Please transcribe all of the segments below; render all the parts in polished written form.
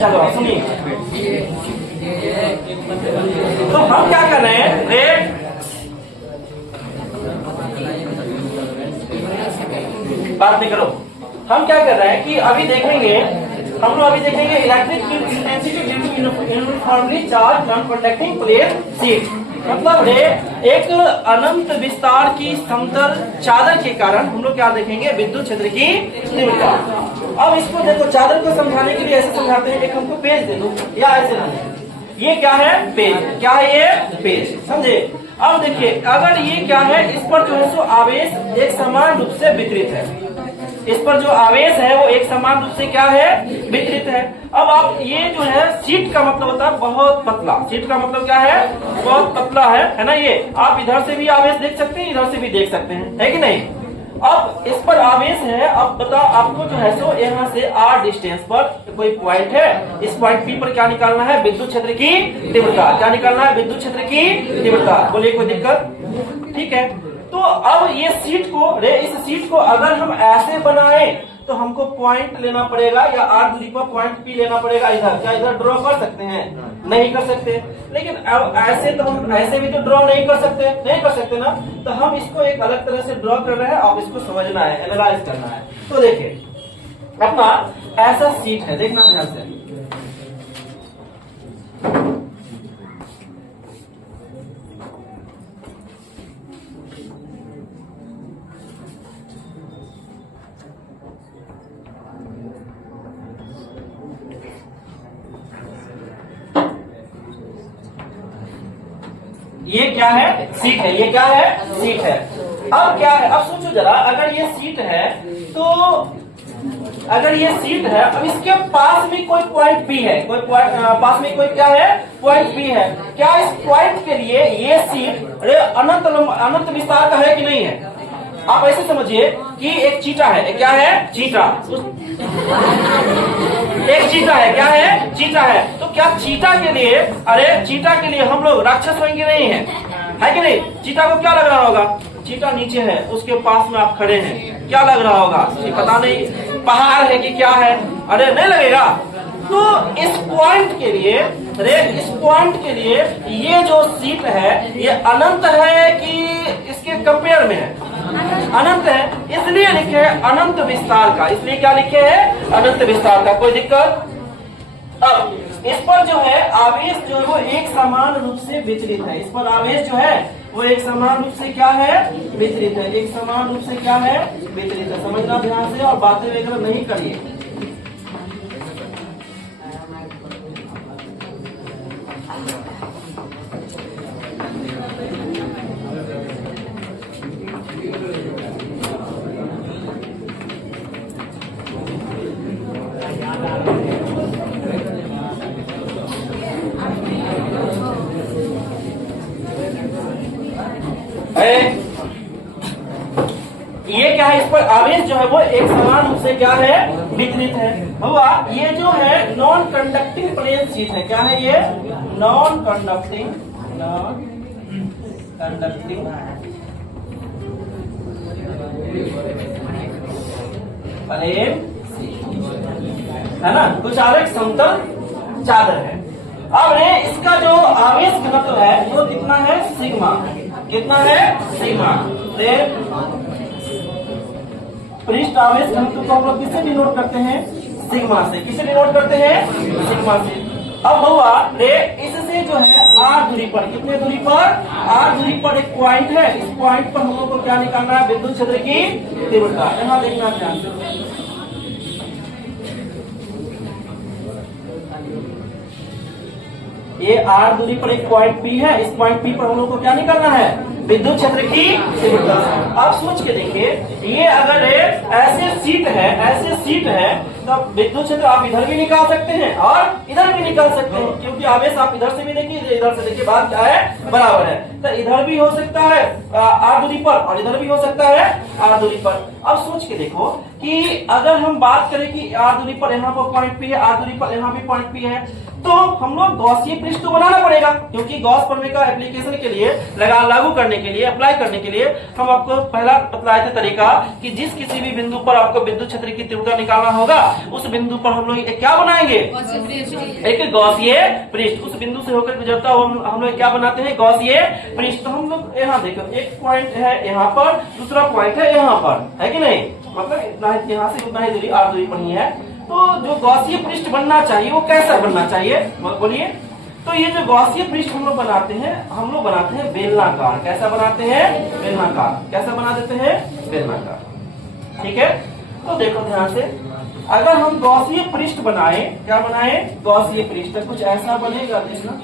चलो सुनिए, तो हम क्या कर रहे हैं रेट बात नहीं करो। हम क्या कर रहे हैं कि अभी देखेंगे, हम लोग अभी देखेंगे electric field intensity due to uniformly charged non conducting plane sheet. मतलब एक अनंत विस्तार की समतल चादर के कारण हम लोग क्या देखेंगे, विद्युत क्षेत्र की तीव्रता। अब इसको देखो, चादर को समझाने के लिए ऐसे समझाते हैं, एक हमको पेज दे दो या ऐसे नहीं, ये क्या है पेज, क्या है ये पेज, समझे। अब देखिए अगर ये क्या है, इस पर जो है सो आवेश एक समान रूप से वितरित है, इस पर जो आवेश है वो एक समान रूप से क्या है, वितरित है। अब आप ये जो है शीट का मतलब होता है बहुत पतला, शीट का मतलब क्या है, बहुत पतला है ना। ये आप इधर से भी आवेश देख सकते हैं, इधर से भी देख सकते हैं, है कि नहीं। अब इस पर आवेश है, अब बताओ आपको जो है सो यहाँ से r डिस्टेंस पर कोई पॉइंट है, इस पॉइंट P पर क्या निकालना है, विद्युत क्षेत्र की तीव्रता। क्या निकालना है, विद्युत क्षेत्र की तीव्रता। बोलिए कोई दिक्कत, ठीक है। तो अब ये शीट को इस शीट को अगर हम ऐसे बनाए तो हमको पॉइंट लेना पड़ेगा या r दूरी पर पॉइंट P लेना पड़ेगा। इधर क्या इधर ड्रॉ कर सकते हैं, नहीं कर सकते। लेकिन अब ऐसे तो हम ऐसे भी तो ड्रॉ नहीं कर सकते ना। तो हम इसको एक अलग तरह से ड्रॉ कर रहे हैं, आप इसको समझना है, एनालाइज करना है। तो देखिए अपना ऐसा शीट है, देखना ध्यान से। ये क्या है, सीट है, ये क्या है, सीट है। अब क्या है, अब सोचो जरा, अगर ये सीट है तो अगर ये सीट है, अब इसके पास में कोई पॉइंट P है, कोई पास में कोई क्या है, पॉइंट P है। क्या इस पॉइंट के लिए ये सीट अनंत विस्तार का है कि नहीं है। आप ऐसे समझिए कि एक चीटा है, एक क्या है, चीटा, एक चीटा है, क्या है, चीटा है। तो क्या चीटा के लिए, अरे चीटा के लिए हम लोग राक्षस होंगे, नहीं है कि नहीं। चीटा को क्या लग रहा होगा, चीटा नीचे है, उसके पास में आप खड़े हैं, क्या लग रहा होगा, पता नहीं पहाड़ है कि क्या है, अरे नहीं लगेगा। तो इस पॉइंट के लिए, इस पॉइंट के लिए ये जो सीट है ये अनंत है कि इसके कंपेयर में है, अनंत है, इसलिए लिखे है अनंत विस्तार का। इसलिए क्या लिखे है, अनंत विस्तार का। कोई दिक्कत। अब इस पर जो है आवेश जो है वो एक समान रूप से वितरित है, इस पर आवेश जो है वो एक समान रूप से क्या है, वितरित है, एक समान रूप से क्या है, वितरित है। समझना ध्यान से और बातें वगैरह नहीं करिए। ये क्या है, इस पर आवेश जो है वो एक समान रूप से क्या है, वितरित है। हुआ ये जो है नॉन कंडक्टिंग प्लेन शीट है, क्या है ये, नॉन कंडक्टिंग प्लेन है ना, कुछ आवेश समतल चादर है। अब इसका जो आवेश घनत्व है वो कितना है, सिग्मा, कितना है, सिग्मा। पृष्ठ आवेश घनत्व को हम लोग किससे डिनोट करते हैं, सिग्मा से। किससे डिनोट करते हैं, सिग्मा से। अब हुआ इससे जो है r दूरी पर, कितने दूरी पर, r दूरी पर एक पॉइंट है, इस पॉइंट पर हम लोग को क्या निकालना है, विद्युत क्षेत्र की तीव्रता। यहाँ देखना ध्यान से, ये r दूरी पर एक पॉइंट P है, इस पॉइंट P पर हम लोग को क्या निकालना है, विद्युत क्षेत्र की तीव्रता। आप सोच के देखिए, ये अगर ऐसे सीट है, ऐसे सीट है, तो विद्युत क्षेत्र आप इधर भी निकाल सकते हैं और इधर भी निकाल सकते हैं, क्योंकि आवेश आप इधर से भी देखिए, इधर से देखिए, बात क्या है, बराबर है। तो इधर भी हो सकता है r दूरी पर और इधर भी हो सकता है r दूरी पर। अब सोच के देखो कि अगर हम बात करें कि r दूरी पर यहाँ पर पॉइंट P है, r दूरी पर यहाँ भी पॉइंट P है, तो हम लोग गॉसियन पृष्ठ तो बनाना पड़ेगा, क्योंकि गॉस प्रमेय का एप्लीकेशन के लिए लागू करने के लिए, अप्लाई करने के लिए हम आपको पहला बतलाए थे तरीका कि जिस किसी भी बिंदु पर आपको विद्युत क्षेत्र की तीव्रता निकालना होगा, उस बिंदु पर हम लोग क्या बनाएंगे, एक गॉसिय पृष्ठ। उस बिंदु से होकर गुजरता हुआ हम लोग क्या बनाते हैं, गॉसिय पृष्ठ। तो हम लोग यहाँ देखो, एक पॉइंट है यहाँ पर, दूसरा पॉइंट है यहाँ पर, है कि नहीं, मतलब इतना यहाँ से उतना ही दूरी r दूरी पर ही है। तो जो गॉसिय पृष्ठ बनना चाहिए वो कैसा बनना चाहिए, बोलिए। तो ये जो गॉसिय पृष्ठ हम लोग बनाते हैं बेलनाकार। कैसा बनाते हैं, बेलनाकार। कैसा बना देते हैं, बेलनाकार। ठीक है, तो देखो ध्यान से, अगर हम गॉसिय पृष्ठ बनाए, क्या बनाए, गॉसिय पृष्ठ, कुछ ऐसा बनेगा, देखना।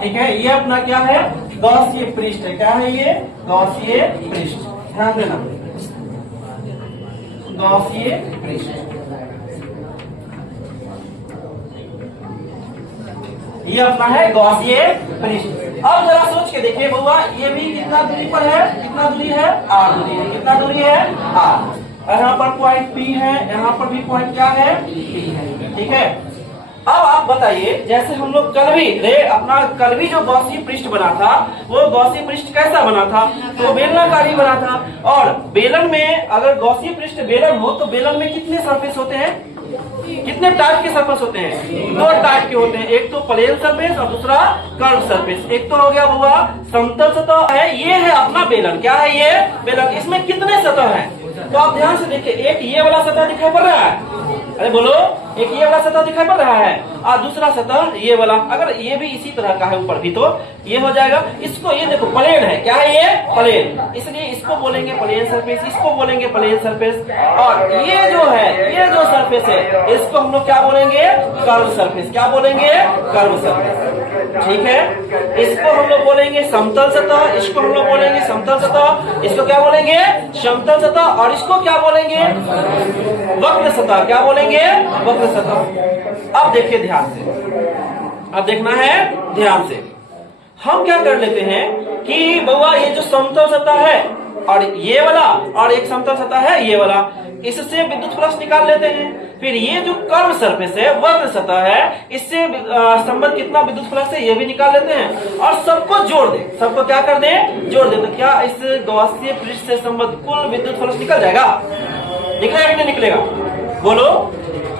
ठीक है, ये अपना क्या है, गॉसिय पृष्ठ है। क्या है ये, गॉसिय पृष्ठ। ध्यान देना, गॉसिय पृष्ठ, ये अपना है गॉसिय पृष्ठ। अब जरा सोच के देखिए बउआ, ये भी कितना दूरी पर है, कितना दूरी है, r दूरी है। कितना दूरी है, r। यहाँ पर पॉइंट P है, यहाँ पर भी पॉइंट क्या है, P है। ठीक है, अब आप बताइए, जैसे हम लोग कल भी जो गॉसिय पृष्ठ बना था, वो गॉसिय पृष्ठ कैसा बना था, तो बेलनाकारी बना था। और बेलन में अगर गॉसिय पृष्ठ बेलन हो, तो बेलन में कितने सरफेस होते हैं, कितने टाइप के सरफेस होते हैं, दो टाइप के होते हैं, एक तो प्लेन सरफेस और दूसरा कर्व सरफेस। एक तो हो गया हुआ समतल सतह है, ये है अपना बेलन। क्या है ये, बेलन। इसमें कितने सतह है, तो आप ध्यान से देखिए, एक ये वाला सतह दिखाई पड़ रहा है, अरे बोलो, एक ये वाला सतह दिखाई पड़ रहा है और दूसरा सतह ये वाला। अगर ये भी इसी तरह का है ऊपर भी, तो ये हो जाएगा। इसको ये देखो प्लेन है, क्या है ये, प्लेन, इसलिए इसको बोलेंगे प्लेन सरफेस, इसको बोलेंगे प्लेन सरफेस। और ये जो है, ये जो सरफेस है, इसको हम लोग क्या बोलेंगे, कर्व सरफेस। क्या बोलेंगे, कर्व सरफेस। ठीक है, इसको हम लोग बोलेंगे समतल सतह, इसको हम लोग बोलेंगे समतल सतह, इसको क्या बोलेंगे, समतल सतह, और इसको क्या बोलेंगे, वक्र सतह। क्या बोलेंगे, वक्र सतह। अब देखिए ध्यान से, अब देखना है ध्यान से। हम क्या कर लेते हैं कि बउआ, ये जो समतल सतह है और ये वाला, और एक समतल सतह है ये वाला, इससे विद्युत फ्लक्स निकाल लेते हैं। फिर ये जो कर्व सरफेस है, वक्र सतह है, इससे संबंध कितना विद्युत फ्लक्स है ये भी निकाल लेते हैं, और सबको जोड़ दे। सबको क्या कर दे, जोड़ दे। तो क्या इस गॉसिय पृष्ठ से संबंध कुल विद्युत फ्लक्स निकल जाएगा, निकलेगा कि नहीं निकलेगा, बोलो,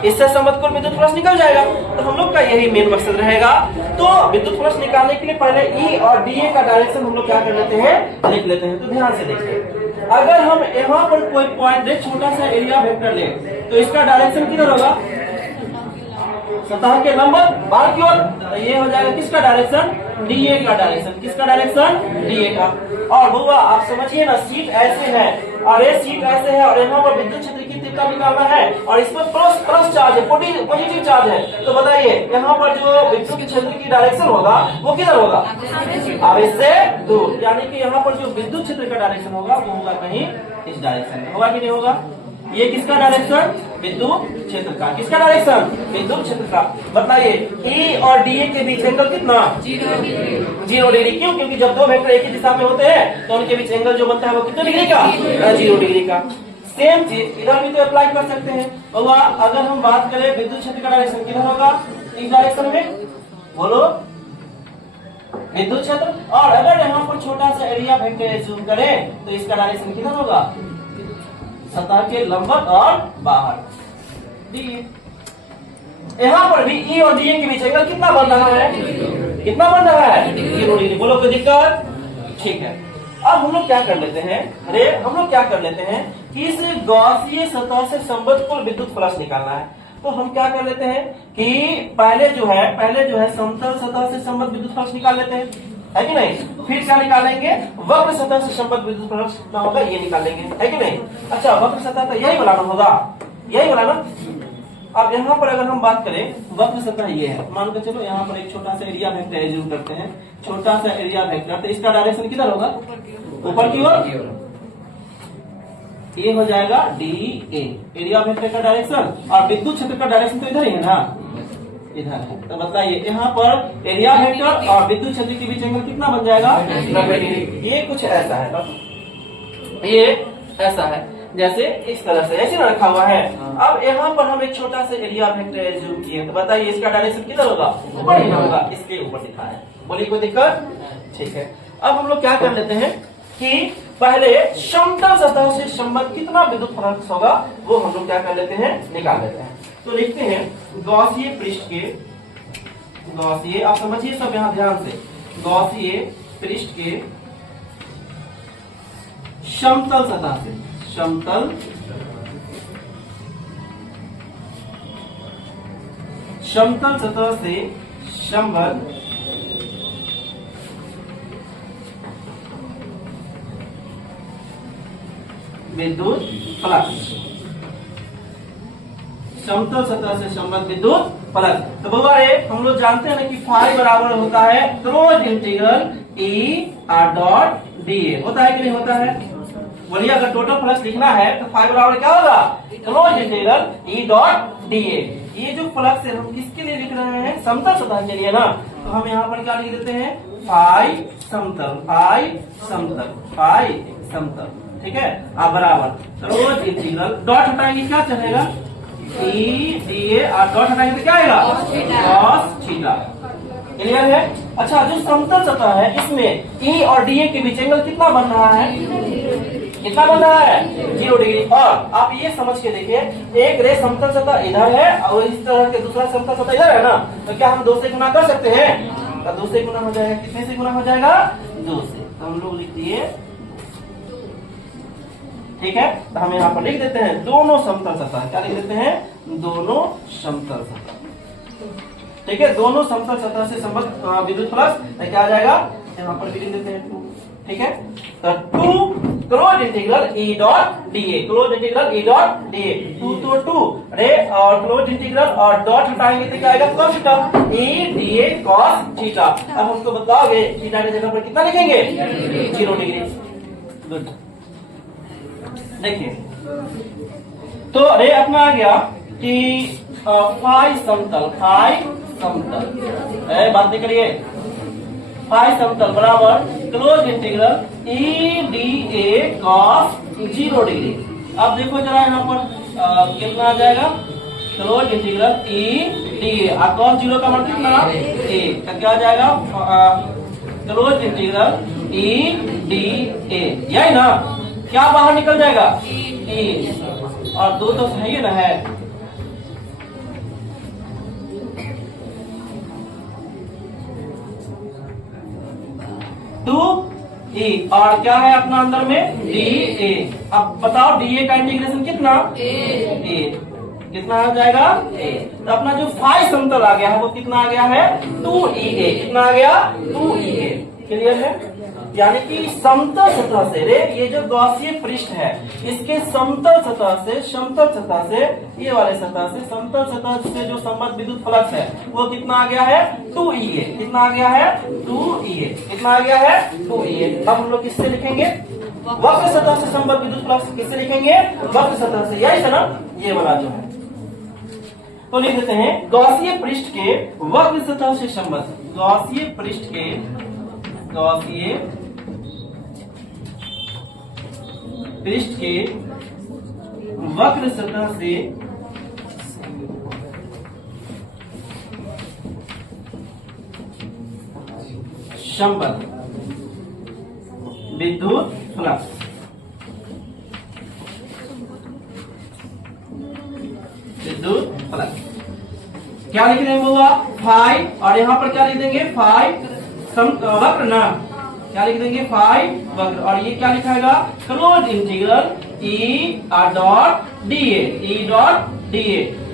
इससे संबंध कुल विद्युत फ्लक्स निकल जाएगा। तो हम लोग का यही मेन मकसद रहेगा। तो विद्युत फ्लक्स निकालने के लिए पहले E और dA का डायरेक्शन हम लोग क्या कर लेते हैं, लिख लेते हैं। तो ध्यान से देखिए, अगर हम यहाँ पर कोई पॉइंट दे, छोटा सा एरिया वेक्टर ले, तो इसका डायरेक्शन किधर होगा, सतह के लंबवत बाहर की ओर। तो ये हो जाएगा किसका डायरेक्शन, dA का डायरेक्शन। किसका डायरेक्शन, dA का। और बुआ आप समझिए ना, सीट ऐसे है और ये सीट ऐसे है, और यहाँ पर विद्युत क्षेत्र की तीव्रता निकालना है, और इसमें प्लस चार्ज है, पॉजिटिव चार्ज है। तो बताइए यहाँ पर जो विद्युत क्षेत्र की डायरेक्शन होगा वो किधर होगा, अब इससे दूर। यानी कि यहाँ पर जो विद्युत क्षेत्र का डायरेक्शन होगा वो होगा कहीं इस डायरेक्शन में, होगा कि नहीं होगा। ये किसका डायरेक्शन, विद्युत क्षेत्र का। किसका डायरेक्शन, विद्युत क्षेत्र का। बताइए E और dA के बीच एंगल कितना, 0 डिग्री। क्यों, क्योंकि जब दो वेक्टर एक ही दिशा में होते हैं तो उनके बीच एंगल जो बनता है वो कितने डिग्री का, 0 डिग्री का। सेम चीज इधर भी तो अप्लाई कर सकते हैं। और अगर हम बात करें विद्युत क्षेत्र का डायरेक्शन किधर होगा, इस डायरेक्शन में, बोलो, विद्युत क्षेत्र। और अगर यहाँ पर छोटा सा एरिया वेक्टर जूम करें तो इसका डायरेक्शन किधर होगा, सतह के लंबवत और बाहर। यहाँ पर भी ई और डी के बीच एंगल कितना बन रहा है, कितना बन रहा है, 0 डिग्री। बोलो कोई दिक्कत, ठीक है। अब हम लोग क्या कर लेते हैं, अरे हम लोग क्या कर लेते हैं कि इस गॉसीय सतह से संबद्ध कुल विद्युत फ्लक्स निकालना है। तो हम क्या कर लेते हैं कि पहले जो है समतल सतह से संबद्ध विद्युत फ्लक्स निकाल लेते हैं, है कि नहीं। फिर क्या निकालेंगे, वक्र सतह से संबद्ध विद्युत फ्लक्स कितना होगा ये निकालेंगे, है कि नहीं। अच्छा, वक्र सतह तो यही बनाना होगा, यही बनाना। अब यहाँ पर अगर हम बात करें वक्र सतह ये है, मान के चलो यहाँ पर एक छोटा सा एरिया वेक्टर एज्यूम करते हैं, छोटा सा एरिया वेक्टर। तो इसका डायरेक्शन किधर होगा, ऊपर की ओर। ये हो जाएगा डी ए, एरिया वेक्टर का डायरेक्शन, और विद्युत क्षेत्र का डायरेक्शन तो इधर ही है ना, इधर है। तो बताइए यहाँ पर एरिया वेक्टर और विद्युत क्षेत्र के बीच एंगल कितना बन जाएगा, 90 डिग्री। ये कुछ ऐसा है, ये ऐसा है जैसे इस तरह से ऐसे रखा हुआ है। अब यहाँ पर हम एक छोटा सा एरिया वेक्टर एज्यूम किए, तो बताइए इसका डायरेक्शन किधर होगा, ऊपर ही होगा, इसके ऊपर दिखा है। बोलिए कोई दिक्कत, ठीक है। अब हम लोग क्या कर लेते हैं कि पहले समतल सतह से संबद्ध कितना विद्युत फ्लक्स होगा वो हम लोग क्या कर लेते हैं, निकाल लेते हैं। तो लिखते हैं गॉसीय पृष्ठ के, गॉसीय, आप समझिए सब यहाँ ध्यान से, गॉसीय पृष्ठ के समतल सतह से, समतल सतह से संबद्ध विद्युत फ्लक्स, समतल सतह से संबद्ध विद्युत फ्लक्स। तो बाबा हम लोग जानते हैं ना कि फाई बराबर होता है close integral E R dot d ए, होता है कि नहीं होता है। बोलिए अगर टोटल फ्लक्स लिखना है तो फाई बराबर क्या होगा, close integral E dot d ए। ये जो फ्लक्स है हम किसके लिए लिख रहे हैं, समतल सतह के लिए ना। तो हम यहाँ पर क्या लिख देते हैं, फाई समतल, फाई समतल, फाई समतल, ठीक है। आप बराबर क्लोज इंटीग्रल, डॉट हटाएंगे क्या चलेगा, ई डी ए, और डॉट हटाएंगे तो क्या आएगा, कॉस थीटा। क्लियर है। अच्छा, जो समतल सतह है इसमें ई और डी ए के बीच एंगल कितना बन रहा है, कितना बन रहा है, 0 डिग्री। और आप ये समझ के देखिए, एक रे समतल सतह इधर है और इस तरह के दूसरा समतल सतह इधर है ना, तो क्या हम 2 से गुना कर सकते हैं, तो 2 से गुना हो जाएगा। कितने से गुना हो जाएगा, 2 से। तो हम लोग लिख दिए, ठीक है। तो हम यहाँ पर लिख देते हैं दोनों समतल सतह, क्या लिख देते हैं, दोनों समतल सतह, ठीक है। दोनों समतल सतह से संबद्ध विद्युत फ्लक्स क्या आ जाएगा, यहाँ पर भी लिख देते हैं 2, ठीक है। तो 2 close integral E dot d ए, close integral E dot d ए, 2 तो 2 रे, और क्लोज इंटीग्रल और डॉट हटाएंगे तो क्या आएगा, cos theta, E D A cos theta. अब उसको बताओगे थीटा की जगह पर कितना लिखेंगे, 0 डिग्री। गुड, देखिए तो रे अपना आ गया कि फाई समतल, फाई समतल, बात नहीं करिए, फाई समतल बराबर close integral E D A cos 0 degree. अब देखो जरा यहाँ पर कितना आ जाएगा, close integral E D A, और कॉस 0 का मतलब कितना, ए, तो क्या आ जाएगा, close integral E D A, यही ना, क्या बाहर निकल जाएगा, ई, और 2 तो सही है ना, है 2 ई, और क्या है अपना अंदर में, डी ए। अब बताओ डी ए का इंटीग्रेशन कितना, ए, कितना आ जाएगा, ए। तो अपना जो फाई समतल आ गया है वो कितना आ गया है, 2 ई ए, कितना आ गया, 2 ई ए। क्लियर है। यानी कि समतल सतह से रे, ये जो गॉसीय पृष्ठ है इसके समतल सतह से, समतल सतह से, ये वाले सतह से, समतल सतह से जो संबद्ध विद्युत फ्लक्स है वो कितना आ गया है, 2 ई ए, कितना आ गया है, 2 ई ए, कितना आ गया है, 2 ई ए। अब हम लोग किससे लिखेंगे, वक्र सतह से संबद्ध विद्युत फ्लक्स किससे लिखेंगे, वक्र सतह से, यही है ना, ये वाला जो है। तो लिख देते हैं गॉसीय पृष्ठ के वक्र सतह से संबद्ध, गॉसीय पृष्ठ के, गॉसीय पृष्ठ के वक्र सतह से संबद्ध विद्युत फ्लक्स, विद्युत फ्लक्स, क्या लिख रहे हैं बुआ? फाई, और यहाँ पर क्या लिख देंगे? फाई वक्र ना, क्या लिख देंगे? फाई वक्र, और ये क्या लिखाएगा? Close integral E dot d A.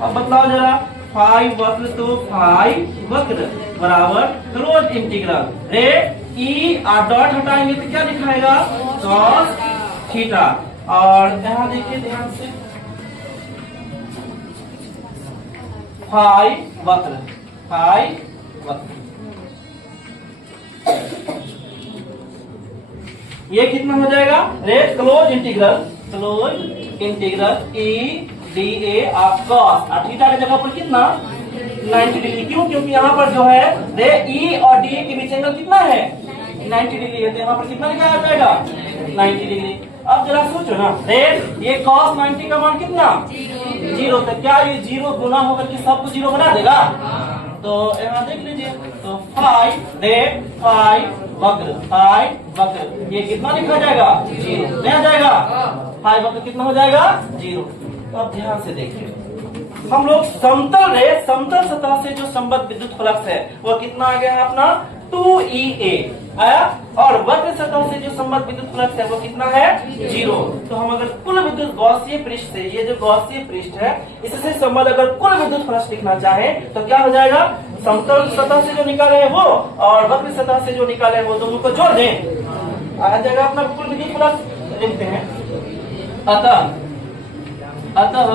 अब बतलाओ जरा, फाई वक्र तो फाई वक्र बराबर क्लोज इंटीग्रल रे ई डॉट हटाएंगे तो क्या लिखाएगा? Cos theta. और यहाँ देखिए ध्यान से, फाई वक्र ये कितना हो जाएगा? रे close integral E D A of cos, और थीटा की जगह पर कितना? 90 डिग्री। क्यों? क्योंकि यहाँ पर जो है रे ई और डी ए के बीच एंगल कितना है? 90 डिग्री है, तो यहाँ पर कितना लिखा जाएगा? 90 डिग्री। अब जरा सोचो ना, रे ये cos 90 का मान कितना? 0, तो क्या ये 0 गुना होकर के सबको 0 बना देगा? तो यहाँ देख लीजिए, तो फाई वक्र ये कितना लिखा जाएगा? 0 नहीं आ जाएगा? फाई वक्र कितना हो जाएगा? 0। तो अब ध्यान से देखिए, हम लोग समतल सतह से जो संबद्ध विद्युत फ्लक्स है वो कितना आ गया है अपना? 2EA आया, और वक्र सतह से जो संबद्ध विद्युत फ्लक्स है वो कितना है? 0। तो हम अगर कुल विद्युत गॉसीय पृष्ठ से, ये जो गॉसीय पृष्ठ है इससे संबद्ध अगर कुल विद्युत फ्लक्स लिखना चाहे तो क्या हो जाएगा? समतल सतह से जो निकाले हैं वो और वक्र सतह से जो निकाले हैं वो दोनों को जोड़ दें, आ जाएगा अपना कुल विद्युत फ्लक्स। लिखते हैं, अतः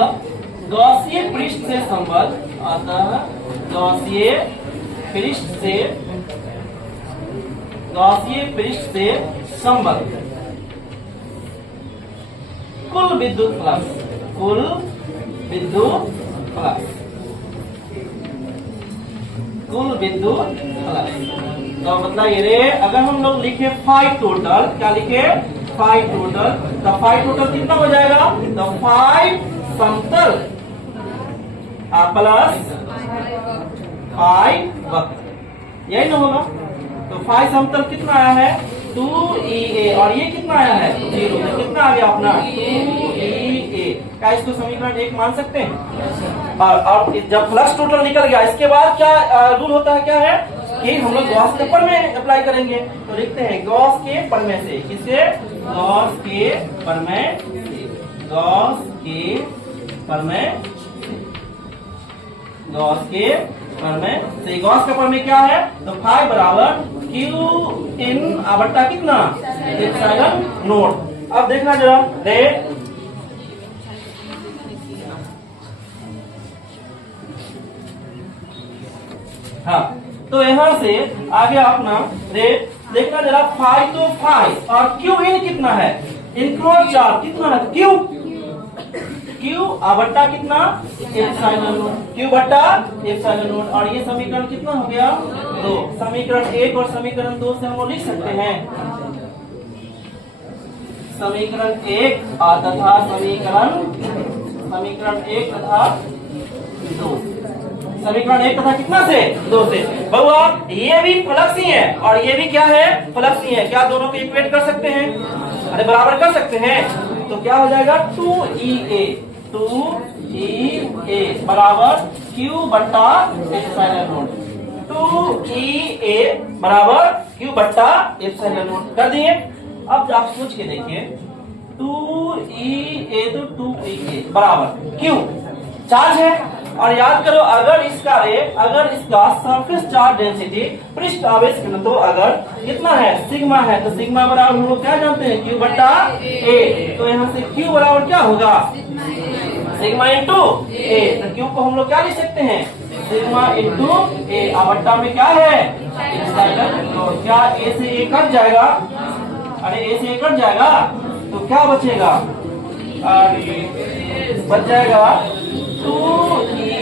गॉसीय पृष्ठ से संबद्ध, गॉसीय पृष्ठ से संबद्ध कुल विद्युत फ्लक्स। तो मतलब ये रे, अगर हम लोग लिखे फाई टोटल, क्या लिखे? फाई टोटल, तो फाई टोटल कितना हो जाएगा? तो फाई समतल प्लस फाई वक्र, यही ना होगा? तो फाई समतल कितना आया है? 2EA, और ये कितना आया है? 0। तो कितना आ गया अपना? 2EA। क्या इसको समीकरण 1 मान सकते हैं? और जब फ्लक्स टोटल निकल गया इसके बाद क्या रूल होता है? क्या है कि हम लोग गॉस के प्रमेय अप्लाई करेंगे। तो लिखते हैं गॉस के प्रमेय से, किसे? गॉस के प्रमेय से, गॉस के गॉस का प्रमेय क्या है? तो फाई बराबर क्यू इन बट्टा कितना? Epsilon note. अब देखना जरा, रे हाँ, तो यहाँ से आ गया अपना रे, देखना जरा, फाई तो फाई और क्यू इन कितना है? इनक्रोच चार्ज कितना है? क्यू बट्टा कितना? एप्सिलॉन नोट, क्यू बट्टा एप्सिलॉन नोट। और ये समीकरण कितना हो गया? 2। समीकरण 1 और समीकरण 2 से हम लोग लिख सकते हैं समीकरण 1 तथा समीकरण 1 तथा 2। समीकरण 1 तथा कितना से? 2 से। बउआ ये भी फ्लक्स ही है और ये भी क्या है? फ्लक्स ही है। क्या दोनों को इक्वेट कर सकते हैं? अरे बराबर कर सकते हैं। तो क्या हो जाएगा? 2EA बराबर Q बट्टा एप्सिलॉन नोट। 2EA बराबर Q बट्टा एप्सिलॉन नोट कर दिए। अब आप सोच के देखिए, 2EA तो 2EA बराबर Q चार्ज है, और याद करो अगर इसका सरफेस चार्ज डेंसिटी पृष्ठ आवेश घनत्व अगर कितना है? सिग्मा है, तो सिग्मा बराबर हम लोग क्या जानते हैं? Q बट्टा A। तो यहाँ से Q बराबर क्या होगा? Sigma into A। तो Q को हम लोग क्या लिख सकते हैं? Sigma into A। बट्टा में क्या है? Epsilon note. क्या A से A कट जाएगा? अरे A से A कट जाएगा तो क्या बचेगा? बच जाएगा 2E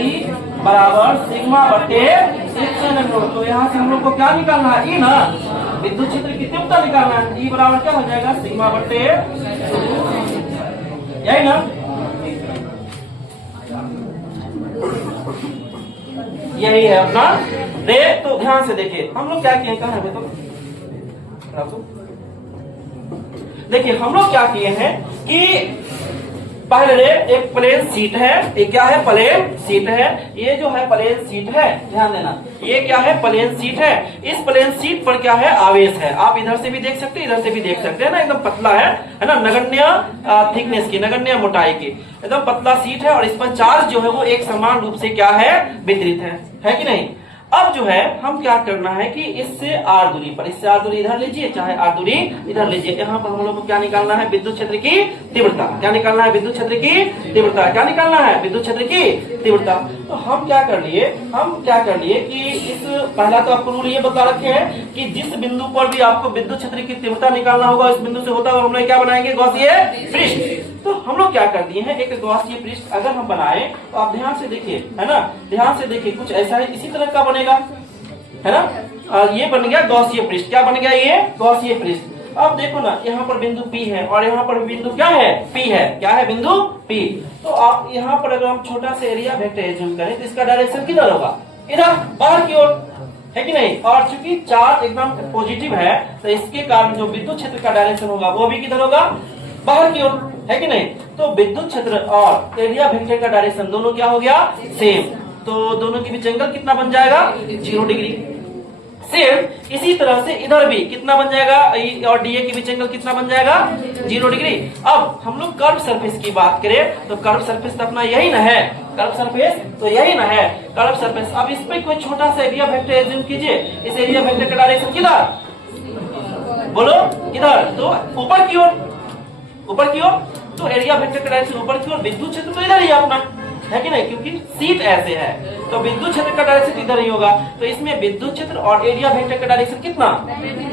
बराबर सिग्मा बटे एप्सिलॉन नोट। तो यहाँ से हम लोग को क्या निकालना है? E ना, विद्युत क्षेत्र की तीव्रता निकालना है। E बराबर क्या हो जाएगा? सिग्मा बटे, यही ना? यही है अपना रे। तो ध्यान से देखिए हम लोग क्या किए, कहाँ है तो देखिए हम लोग क्या किए हैं कि पहले रे एक प्लेन शीट है, ये क्या है प्लेन शीट है, ये जो है प्लेन शीट है, ध्यान देना ये क्या है प्लेन शीट है। इस प्लेन शीट पर क्या है आवेश है, आप इधर से भी देख सकते हैं इधर से भी देख सकते हैं ना, एकदम पतला है ना, नगण्य थिकनेस की, नगण्य मोटाई की, एकदम पतला शीट है और इस पर चार्ज जो है वो एक समान रूप से क्या है वितरित है कि नहीं। अब जो है हम क्या करना है कि इससे आर दूरी पर, इससे आर दूरी इधर लीजिए चाहे आर दूरी इधर लीजिए, यहाँ पर हम लोग को क्या निकालना है विद्युत क्षेत्र की तीव्रता, क्या निकालना है विद्युत क्षेत्र की तीव्रता, क्या निकालना है विद्युत क्षेत्र की तीव्रता। तो हम क्या कर लिए कि इस पहला तो आपको रूल ये बता रखे हैं कि जिस बिंदु पर भी आपको विद्युत क्षेत्र की तीव्रता निकालना होगा इस बिंदु से होता हुआ हम लोग क्या बनाएंगे गॉसीय पृष्ठ। तो हम लोग क्या कर दिए हैं एक गॉसीय पृष्ठ अगर हम बनाए तो आप ध्यान से देखिए है ना, ध्यान से देखिए कुछ ऐसा है इसी तरह का बनेगा है ना, और ये बन गया गॉसीय पृष्ठ, क्या बन गया ये गॉसीय पृष्ठ। अब देखो ना यहाँ पर बिंदु P है और यहाँ पर बिंदु क्या है P है, क्या है बिंदु P। तो आप यहाँ पर अगर हम छोटा सा एरिया वेक्टर एज्यूम करें तो इसका डायरेक्शन किधर होगा, इधर बाहर की ओर है कि नहीं, और चूंकि चार्ज एकदम पॉजिटिव है तो इसके कारण जो विद्युत क्षेत्र का डायरेक्शन होगा वो भी किधर होगा बाहर की ओर है कि नहीं। तो विद्युत क्षेत्र और एरिया वेक्टर का डायरेक्शन दोनों क्या हो गया सेम, तो दोनों के बीच एंगल कितना बन जाएगा 0 डिग्री। सेम इसी तरह से इधर भी कितना बन जाएगा और डीए के बीच एंगल कितना बन जाएगा 0 डिग्री। अब हम लोग कर्व सरफेस की बात करें तो कर्व सरफेस तो अपना यही ना है, कर्व सरफेस तो यही ना है कर्व सरफेस। अब इस पे कोई छोटा सा एरिया वेक्टर एज्यूम कीजिए, इस एरिया वेक्टर का डायरेक्शन किधर बोलो इधर, तो ऊपर की ओर, ऊपर की ओर, तो एरिया वेक्टर का डायरेक्शन ऊपर की ओर, विद्युत क्षेत्र तो इधर ही अपना है कि नहीं, क्योंकि सीट ऐसे है तो विद्युत क्षेत्र का डायरेक्शन इधर ही होगा। तो इसमें विद्युत क्षेत्र और एरिया वेक्टर का डायरेक्शन कितना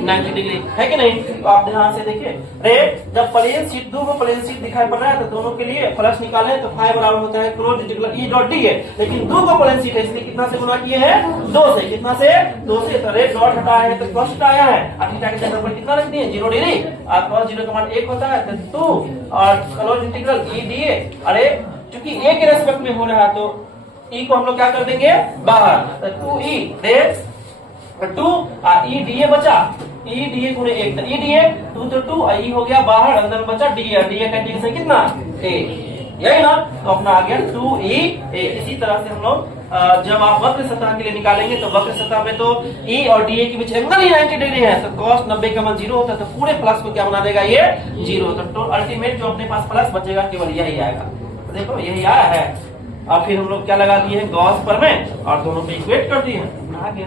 90 डिग्री है कि नहीं। तो आप ध्यान से देखिए रे जब प्लेन शीट दो प्लेन शीट दिखाई पड़ रहा है तो दोनों के लिए फ्लक्स निकाले तो फाई बराबर होता है cross integral E dot D है, लेकिन दो को प्लेन शीट है इसलिए कितना से गुना किए हैं 2 से, कितना से 2 से। तो रेड डॉट हटाया है तो क्रॉस हटाया है और थीटा के जगह पर कितना रख दिए 0 डिग्री और cos 0 का मान 1 होता है तो 2 और cross integral E D A, अरे क्योंकि ए के रेस्पेक्ट में हो रहा है तो ई को हम लोग क्या कर देंगे बाहर, तो 2e दे 2 और ई डी ए बचा, ई डी ए गुणे 1 ई डी ए 2 तो 2 और ई हो गया बाहर, अंदर में बचा डी ए, डी ए का इंटीग्रेशन कितना a, यही ना, तो अपना आ गया 2e a। इसी तरह से हम लोग जब आप वक्र सतह के लिए निकालेंगे तो वक्र सतह में तो e और डी ए के बीच एंगल ही 90 डिग्री है तो cos 90 का मान 0 होता है तो पूरे फ्लक्स को क्या बना देगा ये 0, तो अल्टीमेट जो अपने पास फ्लक्स बचेगा केवल यही आएगा। देखो यही आया है और फिर हम लोग क्या लगा दिए हैं गॉस पर में और दोनों पे इक्वेट कर दिए, आ गया।